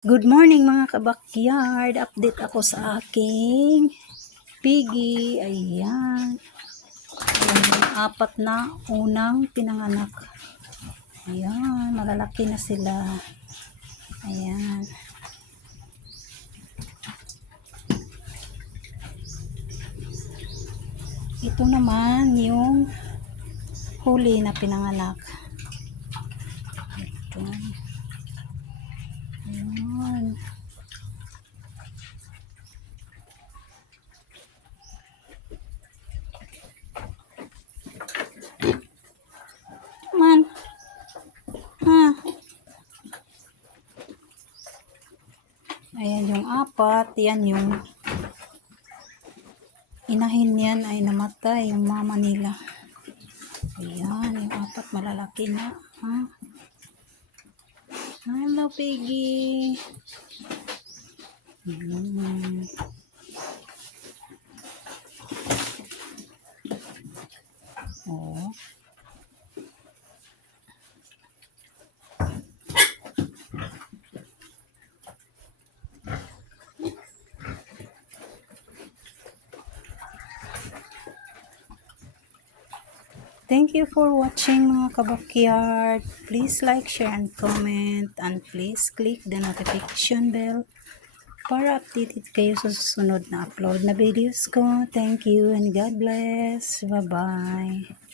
Good morning mga kabakyard. Update ako sa aking piggy. Ayan. Ayan apat na unang pinanganak. Ayan, malalaki na sila. Ayan. Ito naman yung huli na pinanganak. Ito. Ayan. Man. Ha. Ayan yung apat. Yan yung inahin yan ay namatay yung mama nila. Ayan, yung apat malalaki na. Ha? Hello, Piggy. Hmm. Oh. Thank you for watching mga kabakyard. Please like, share, and comment. And please click the notification bell para updated kayo sa susunod na upload na videos ko. Thank you and God bless. Bye-bye.